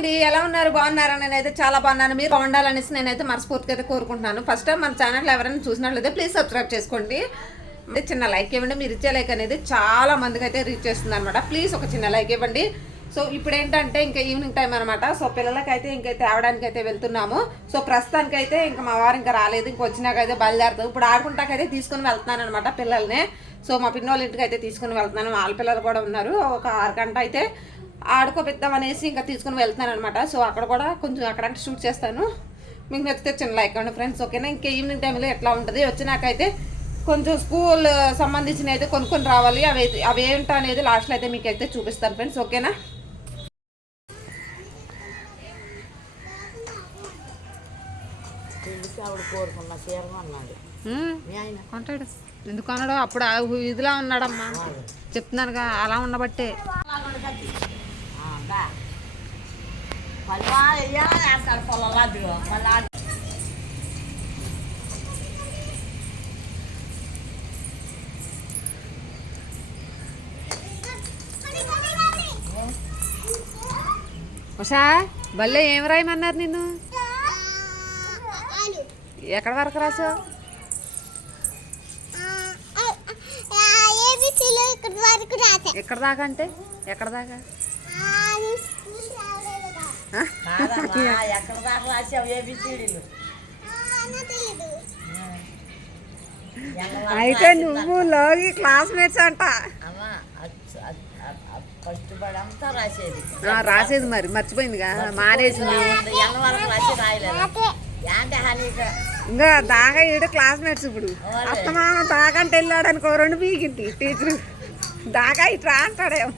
అండి, ఎలా ఉన్నారు? బాగున్నారా? నేనైతే చాలా బాగున్నాను. మీరు బాగుండాలనేసి నేనైతే మనస్ఫూర్తిగా అయితే కోరుకుంటున్నాను. ఫస్ట్ టైం మన ఛానల్ ఎవరైనా చూసినట్లయితే ప్లీజ్ సబ్స్క్రైబ్ చేసుకోండి. చిన్న లైక్ ఇవ్వండి. మీరు ఇచ్చే లైక్ అనేది చాలా మందికి అయితే రీచ్ చేస్తుంది అనమాట. ప్లీజ్ ఒక చిన్న లైక్ ఇవ్వండి. సో ఇప్పుడు ఏంటంటే ఇంకా ఈవినింగ్ టైం అనమాట. సో పిల్లలకైతే ఇంకా తేవడానికి అయితే వెళ్తున్నాము. సో ప్రస్తుతానికైతే ఇంకా మా వారు ఇంకా రాలేదు. ఇంక వచ్చినాకైతే బయలుదేరుతాం. ఇప్పుడు ఆడుకుంటాకైతే తీసుకుని వెళ్తున్నాను అనమాట పిల్లల్ని. సో మా పిన్నోళ్ళ ఇంటికి అయితే తీసుకుని వెళ్తున్నాను. వాళ్ళ పిల్లలు కూడా ఉన్నారు. ఒక 6 గంట అయితే ఆడుకోపిద్దాం అనేసి ఇంకా తీసుకుని వెళ్తున్నాను అనమాట. సో అక్కడ కూడా కొంచెం అక్కడ షూట్ చేస్తాను. మీకు నచ్చితే చిన్న లైక్ అండి ఫ్రెండ్స్, ఓకేనా? ఇంకా ఈవినింగ్ టైంలో ఎట్లా ఉంటుంది వచ్చినాకైతే కొంచెం స్కూల్ సంబంధించిన అయితే కొనుక్కొని రావాలి. అవి ఏంటో అనేది లాస్ట్లో అయితే మీకు అయితే చూపిస్తాను ఫ్రెండ్స్, ఓకేనా? కొంటాడు ఎందుకు అన్నాడు? అప్పుడు ఇదిలా ఉన్నాడమ్మా, చెప్తున్నానుగా అలా ఉండబట్టే. ఉషా బల్లే ఏం రాయమన్నారు నిన్ను? ఎక్కడ వరకు రాసావు? ఎక్కడ దాకా అంటే ఎక్కడ దాకా? అయితే నువ్వు లోగి క్లాస్మేట్స్ అంట. రాసేది మరి మర్చిపోయిందిగా, మానేసింది. ఇంకా దాకా ఈడు క్లాస్మేట్స్. ఇప్పుడు అత్తమామ దాకంటే వెళ్ళాడు అనుకో, 2 పీకింది టీచరు. దాకా ఇట్లా అంటాడేమో.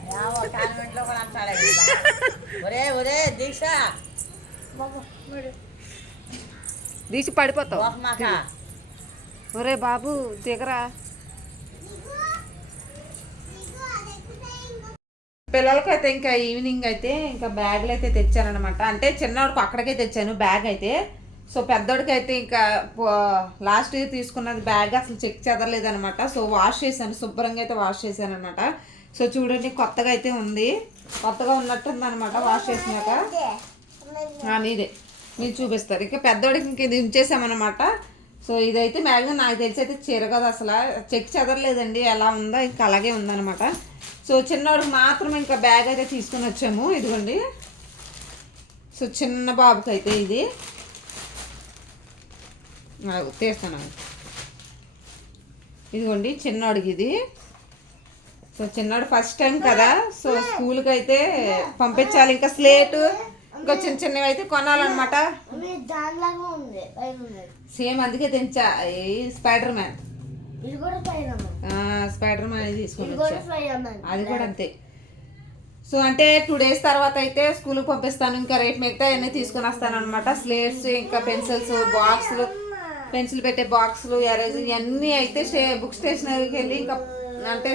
దీక్ష పడిపోతావు. ఒరే బాబు దిగరా. పిల్లలకైతే ఇంకా ఈవినింగ్ అయితే ఇంకా బ్యాగులు అయితే తెచ్చానమాట. అంటే చిన్నవాడికి అక్కడికే తెచ్చాను బ్యాగ్ అయితే. సో పెద్దోడికి అయితే ఇంకా లాస్ట్ ఇయర్ తీసుకున్నది బ్యాగ్ అసలు చెక్ చెదరలేదనమాట. సో వాష్ చేశాను, శుభ్రంగా అయితే వాష్ చేశాను అనమాట. సో చూడండి కొత్తగా అయితే ఉంది, కొత్తగా ఉన్నట్టుంది అనమాట వాష్ చేసినాక. నీదే మీరు చూపిస్తారు. ఇంకా పెద్దోడికి ఇంక ఇది ఉంచేసామన్నమాట. సో ఇదైతే మ్యాక్సిమం నాకు తెలిసి అయితే చిరగదు, అసలు చెక్ చెదరలేదండి, ఎలా ఉందో ఇంకా అలాగే ఉందన్నమాట. సో చిన్నవాడికి మాత్రం ఇంకా బ్యాగ్ అయితే తీసుకుని వచ్చాము. ఇదిగోండి, సో చిన్న బాబుకి అయితే ఇది తీస్తాను. ఇదిగోండి చిన్నవాడికి ఇది. సో చిన్నవాడు ఫస్ట్ టైం కదా, సో స్కూల్కి అయితే పంపించాలి. ఇంకా స్లేటు ఇంకా చిన్న చిన్నవి అయితే కొనాలన్నమాట. సేమ్ అందుకే తెంచా స్పైడర్ మ్యాన్. స్పైడర్ మ్యాన్ అది తీసుకొని వచ్చా, అది కూడా అంతే. సో అంటే 2 days తర్వాత అయితే స్కూల్కి పంపిస్తాను. ఇంకా రేపు మిగతా అన్నీ తీసుకొని వస్తాను అనమాట. స్లేట్స్, ఇంకా పెన్సిల్స్, బాక్సులు, పెన్సిల్ పెట్టే బాక్సులు, ఎరేజర్ ఇవన్నీ అయితే బుక్ స్టేషనరీకి వెళ్ళి ఇంకా అంటే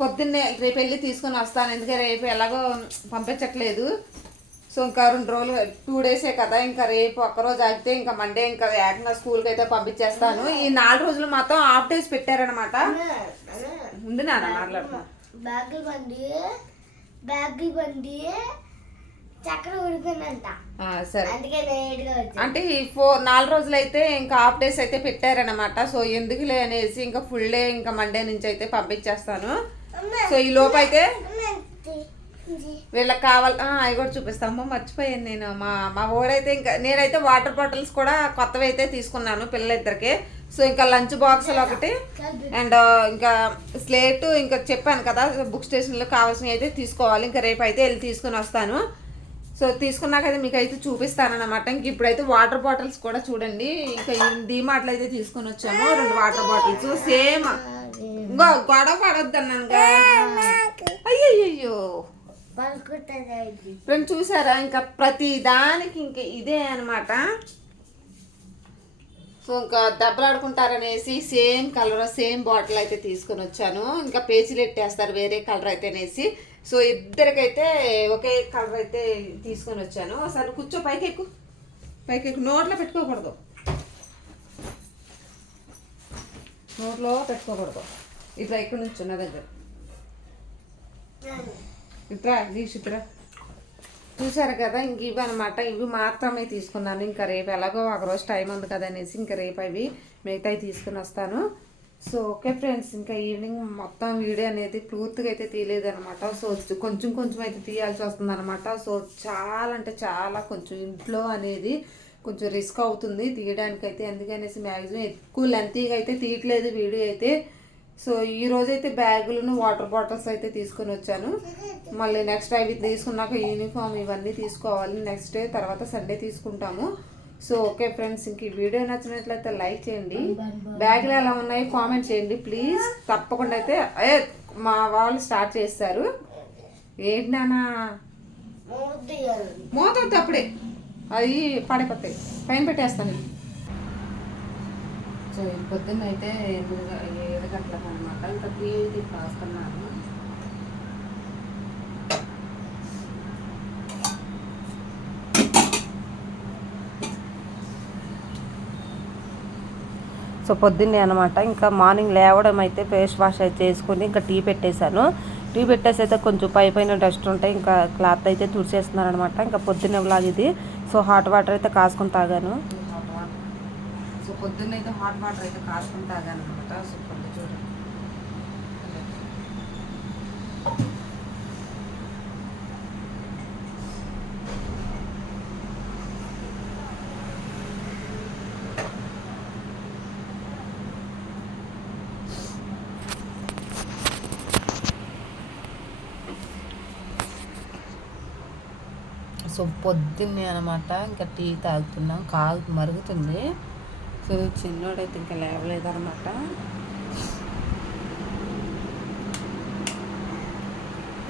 పొద్దున్నే రేపు వెళ్ళి తీసుకొని వస్తాను. ఎందుకంటే రేపు ఎలాగో పంపించట్లేదు. సో ఇంకా 2 రోజులు 2 days కదా, ఇంకా రేపు ఒక్కరోజు ఆగితే ఇంకా మండే ఇంకా ఏకంగా స్కూల్కి అయితే పంపించేస్తాను. ఈ 4 రోజులు మాత్రం హాఫ్ డేస్ పెట్టారనమాట. ఉంది నాన్న మాట్లాడుతున్నా. సరే అంటే ఈ 4 రోజులు అయితే ఇంకా హాఫ్ డేస్ అయితే పెట్టారనమాట. సో ఎందుకులే అనేసి ఇంకా ఫుల్ డే ఇంకా మండే నుంచి అయితే పంపించేస్తాను. సో ఈ లోపు అయితే వీళ్ళకి కావాలి అవి కూడా చూపిస్తాము. మర్చిపోయాను నేను. మా ఓడైతే ఇంకా నేనైతే వాటర్ బాటిల్స్ కూడా కొత్తవి అయితే తీసుకున్నాను పిల్లలిద్దరికి. సో ఇంకా లంచ్ బాక్సులు ఒకటి అండ్ ఇంకా స్లేటు ఇంకా చెప్పాను కదా బుక్ స్టేషన్లో కావాల్సినవి అయితే తీసుకోవాలి. ఇంకా రేపు అయితే వెళ్ళి తీసుకుని వస్తాను. సో తీసుకున్నాకైతే మీకు అయితే చూపిస్తాను అనమాట. ఇంక ఇప్పుడైతే వాటర్ బాటిల్స్ కూడా చూడండి, ఇంకా డీమార్ట్లో అయితే తీసుకొని వచ్చాము 2 వాటర్ బాటిల్స్ సేమ్. ఇంకో గొడవ పడొద్దు అన్నానుగా. అయ్యో ఫ్రెండ్ చూసారా, ఇంకా ప్రతి దానికి ఇంకా ఇదే అనమాట. సో ఇంకా దెబ్బలాడుకుంటారనేసి సేమ్ కలర్ సేమ్ బాటిల్ అయితే తీసుకొని వచ్చాను. ఇంకా పేజీలు ఎట్టేస్తారు వేరే కలర్ అయితే అనేసి. సో ఇద్దరికైతే ఒకే కలర్ అయితే తీసుకొని వచ్చాను. అసలు కూర్చో, పైకి ఎక్కు, నోట్లో పెట్టుకోకూడదు, నోట్లో పెట్టుకోకూడదు. ఇట్లా ఇక్కడ నుంచి నా దగ్గర ఇట్రా దీక్షిత్రా. చూసారు కదా, ఇంక ఇవి అనమాట. ఇవి మాత్రమే తీసుకున్నాను. ఇంకా రేపు ఎలాగో ఒకరోజు టైం ఉంది కదా అనేసి ఇంకా రేపు అవి మిగతాయి తీసుకుని వస్తాను. సో ఓకే ఫ్రెండ్స్, ఇంకా ఈవినింగ్ మొత్తం వీడియో అనేది పూర్తిగా అయితే తీయలేదు అనమాట. సో కొంచెం కొంచెం అయితే తీయాల్సి వస్తుంది అనమాట. సో చాలా అంటే చాలా కొంచెం ఇంట్లో అనేది కొంచెం రిస్క్ అవుతుంది తీయడానికైతే, అందుకనేసి మ్యాక్సిమం ఎక్కువ లెంతీగా అయితే తీయట్లేదు వీడియో అయితే. సో ఈ రోజైతే బ్యాగులను వాటర్ బాటిల్స్ అయితే తీసుకొని వచ్చాను. మళ్ళీ నెక్స్ట్ అవి తీసుకున్నాక యూనిఫామ్ ఇవన్నీ తీసుకోవాలి. నెక్స్ట్ డే తర్వాత సండే తీసుకుంటాము. సో ఓకే ఫ్రెండ్స్, ఇంక ఈ వీడియో నచ్చినట్లయితే లైక్ చేయండి. బ్యాగ్లు ఎలా ఉన్నాయి కామెంట్ చేయండి ప్లీజ్. తప్పకుండా అయితే మా వాళ్ళు స్టార్ట్ చేస్తారు. ఏంటి నాన్న మోతొద్దు, అప్పుడే అది పడిపోతాయి, పైన పెట్టేస్తాను. సో పొద్దున్న అయితే 7 గంటలకు అనమాట. ఇంకా టీవీ కాస్తున్నాను. సో పొద్దున్నే అనమాట. ఇంకా మార్నింగ్ లేవడం అయితే ఫేస్ వాష్ అయితే చేసుకొని ఇంకా టీ పెట్టేశాను. టీ పెట్టేసి అయితే కొంచెం పైన డస్ట్ ఉంటాయి, ఇంకా క్లాత్ అయితే తుడిచేస్తున్నాను అనమాట. ఇంకా పొద్దున్నే వ్లాగ్ ఇది. సో హాట్ వాటర్ అయితే కాసుకొని తాగాను. సో పొద్దున్న అయితే హాట్ వాటర్ అయితే కాసుకొని తాగాను అనమాట. సో కొంచెం చూడండి. సో పొద్దున్నే అనమాట ఇంకా టీ తాగుతున్నాం, మరుగుతుంది. సో చిన్నోడైతే ఇంకా లేవలేదనమాట.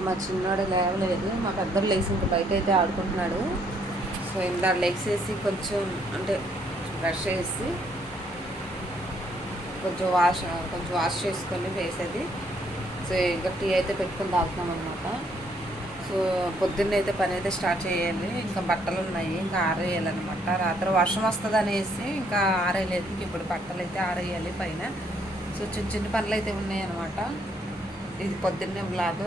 మా చిన్నోడు లేవలేదు, మా పెద్దోడు లేచి ఇంకా బయట అయితే ఆడుకుంటున్నాడు. సో ఇందాక లేచేసి కొంచెం అంటే బ్రష్ చేసి కొంచెం వాష్ చేసుకొని వేసేది. సో ఇంకా టీ అయితే పెట్టుకొని తాగుతున్నాం అనమాట. సో పొద్దున్న అయితే పని అయితే స్టార్ట్ చేయాలి. ఇంకా బట్టలు ఉన్నాయి, ఇంకా ఆరేయాలన్నమాట. రాత్రి వర్షం వస్తుంది అనేసి ఇంకా ఆరేయలేదు. ఇప్పుడు బట్టలు అయితే ఆరేయాలి పైన. సో చిన్న చిన్న పనులు అయితే ఉన్నాయన్నమాట. ఇది పొద్దున్నే వ్లాగ్,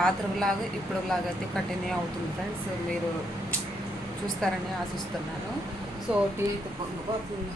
రాత్రి వ్లాగ్, ఇప్పుడు వ్లాగ్ అయితే కంటిన్యూ అవుతుంది ఫ్రెండ్స్. మీరు చూస్తారని ఆశిస్తున్నాను. సో టీవీకి పొంగిపోతుంది.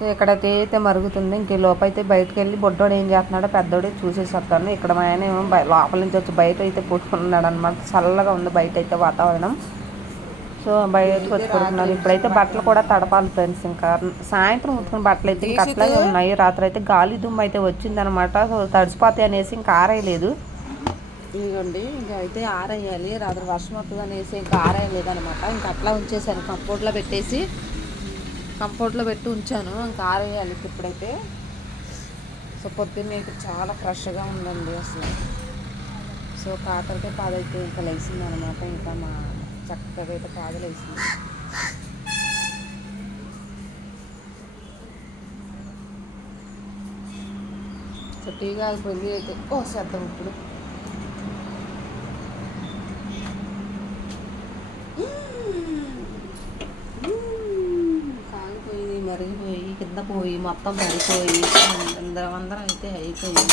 సో ఇక్కడైతే అయితే మరుగుతుంది. ఇంక లోపైతే బయటకు వెళ్ళి బొడ్డోడు ఏం చేస్తున్నాడో పెద్దోడు చూసేసి వస్తాను. ఇక్కడ మా ఆయన ఏమో లోపల నుంచి వచ్చి బయట అయితే పడుకున్నాడు అనమాట. చల్లగా ఉంది బయట అయితే వాతావరణం. సో బయటకు వచ్చి పడుకున్నాను. ఇప్పుడైతే బట్టలు కూడా తడపాలి ఫ్రెండ్స్. ఇంకా సాయంత్రం ఉతుకున్న బట్టలు అయితే ఇంకా అట్లాగే ఉన్నాయి. రాత్రి అయితే గాలి దుమ్ము అయితే వచ్చిందనమాట. సో తడిసిపోతాయి అనేసి ఇంకా ఆరేయలేదు. ఇదిగోండి ఇంకా అయితే ఆరేయాలి. రాత్రి వర్షం వస్తుంది అనేసి ఇంకా ఆరేయలేదు అనమాట. ఇంకా అట్లా ఉంచేసాను, కంఫర్ట్లో పెట్టి ఉంచాను. ఇంకా ఆరేయాలి ఇప్పుడైతే. సో పొద్దున్నే ఇక్కడ చాలా ఫ్రెష్గా ఉందండి అసలు. సో కాకరకాయ పాదైతే ఇంకా లేచింది అనమాట. ఇంకా మా చక్కగా అయితే పాద లేచింది. సో టీ కాకపోయింది అయితే చేద్దాం ఇప్పుడు. మరిగిపోయి కింద పోయి మొత్తం పడిపోయి అందరం అయితే అయిపోయి.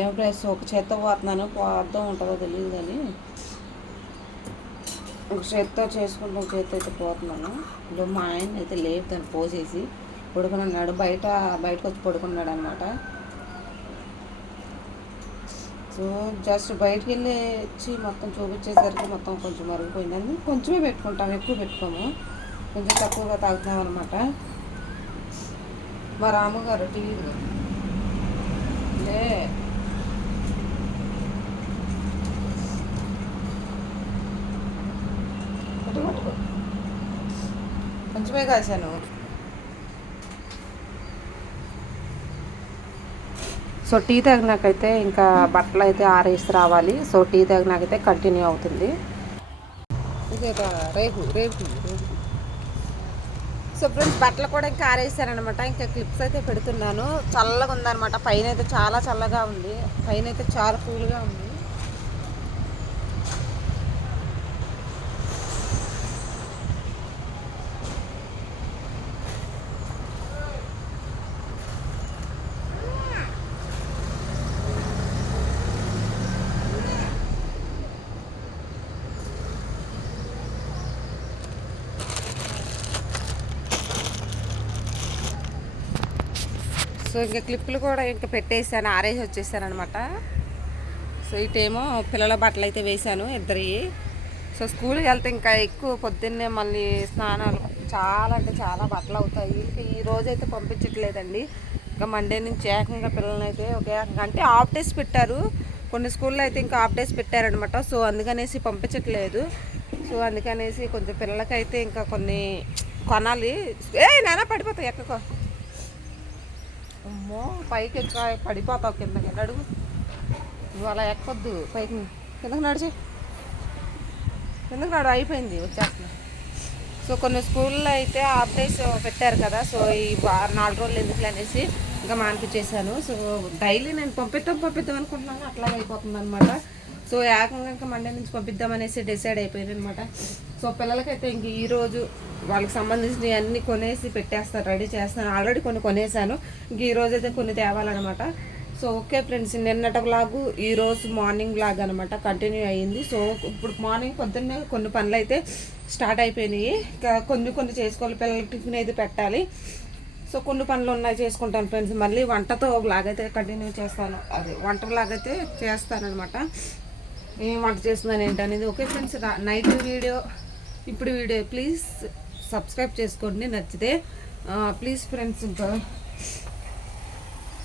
ఏం ప్రైస్ ఒక చేత్తో పోతున్నాను, అర్థం ఉంటుందో తెలియదు కానీ ఒక చేత్తో చేసుకుంటే ఒక చేత్తో అయితే పోతున్నాను. ఇప్పుడు మా ఆయన అయితే లేపు దాన్ని పోసేసి పడుకున్నాడు, బయటకు వచ్చి పడుకున్నాడు అనమాట. సో జస్ట్ బయటకు వెళ్ళి వచ్చి మొత్తం చూపించేసరికి మొత్తం కొంచెం మరిగిపోయింది. కొంచెమే పెట్టుకుంటాం, ఎక్కువ పెట్టుకోము, కొంచెం తక్కువగా తాగుతాం అనమాట. మా రాముగారు టీవీ లే కొంచెమే కాసాను. సో టీ తాగినాకైతే ఇంకా బట్టలు అయితే ఆరేసి రావాలి. సో టీ తాగినాకైతే కంటిన్యూ అవుతుంది. రేపు రేపు సో ఫ్రెండ్స్ బట్టలు కూడా ఇంకా ఆరేసారనమాట. ఇంకా క్లిప్స్ అయితే పెడుతున్నాను. చల్లగా ఉందనమాట. పైన అయితే చాలా చల్లగా ఉంది. పైన అయితే చాలా కూల్గా ఉంది. సో ఇంకా క్లిప్పులు కూడా ఇంకా పెట్టేసాను, ఆరేసి వచ్చేసాను అనమాట. సో ఇటేమో పిల్లల బట్టలు అయితే వేశాను ఇద్దరి. సో స్కూల్కి వెళ్తే ఇంకా ఎక్కువ పొద్దున్నే మళ్ళీ స్నానాలు చాలా అంటే చాలా బట్టలు అవుతాయి. ఇంకా ఈ రోజైతే పంపించట్లేదండి. ఇంకా మండే నుంచి ఏకంగా పిల్లల్ని అయితే ఒకే అంటే హాఫ్ డేస్ పెట్టారు. కొన్ని స్కూల్లో అయితే ఇంకా హాఫ్ డేస్ పెట్టారనమాట. సో అందుకనేసి పంపించట్లేదు. సో అందుకనేసి కొంచెం పిల్లలకైతే ఇంకా కొన్ని కొనాలి. నానా పడిపోతాయి ఎక్కకో. అమ్మో పైకి ఎక్క పడిపోతావు కిందకి. అడుగు నువ్వు అలా ఎక్కొద్దు పైకి, కిందకి నడిచి కిందకి నడు. అయిపోయింది వచ్చేస్తున్నా. సో కొన్ని స్కూల్లో అయితే హాఫ్ డేస్ పెట్టారు కదా. సో ఈ 4 రోజులు ఎందుకు అనేసి ఇంకా మానిపించేసాను. సో డైలీ నేను పంపిద్దాం అనుకుంటున్నాను, అట్లాగే అయిపోతుంది అనమాట. సో ఏకంగా ఇంకా మండే నుంచి పంపిద్దామనేసి డిసైడ్ అయిపోయింది అనమాట. సో పిల్లలకైతే ఇంక ఈరోజు వాళ్ళకి సంబంధించినవి అన్నీ కొనేసి పెట్టేస్తారు, రెడీ చేస్తాను. ఆల్రెడీ కొన్ని కొనేసాను. ఇంక ఈరోజు అయితే కొన్ని తేవాలన్నమాట. సో ఓకే ఫ్రెండ్స్, నిన్నటి వ్లాగు ఈరోజు మార్నింగ్ వ్లాగ్ అనమాట కంటిన్యూ అయ్యింది. సో ఇప్పుడు మార్నింగ్ పొద్దున్నే కొన్ని పనులు అయితే స్టార్ట్ అయిపోయినాయి. ఇంకా కొన్ని చేసుకోవాలి. పిల్లలకి టిఫిన్ అయితే పెట్టాలి. సో కొన్ని పనులు ఉన్నాయి, చేసుకుంటాను ఫ్రెండ్స్. మళ్ళీ వంటతో వ్లాగ్ అయితే కంటిన్యూ చేస్తాను. అదే వంట వ్లాగ్ అయితే చేస్తానమాట. ఏం వంట చేస్తున్నాను ఏంటనేది. ఓకే ఫ్రెండ్స్, నైట్ వీడియో ఇప్పుడు వీడియో ప్లీజ్ సబ్స్క్రైబ్ చేసుకోండి నచ్చితే. ప్లీజ్ ఫ్రెండ్స్, ఇంకా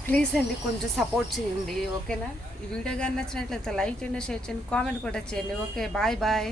ప్లీజ్ అండి కొంచెం సపోర్ట్ చేయండి. ఓకేనా? ఈ వీడియో కానీ నచ్చినట్లయితే లైక్ చేయండి, షేర్ చేయండి, కామెంట్ కూడా చేయండి. Okay bye bye.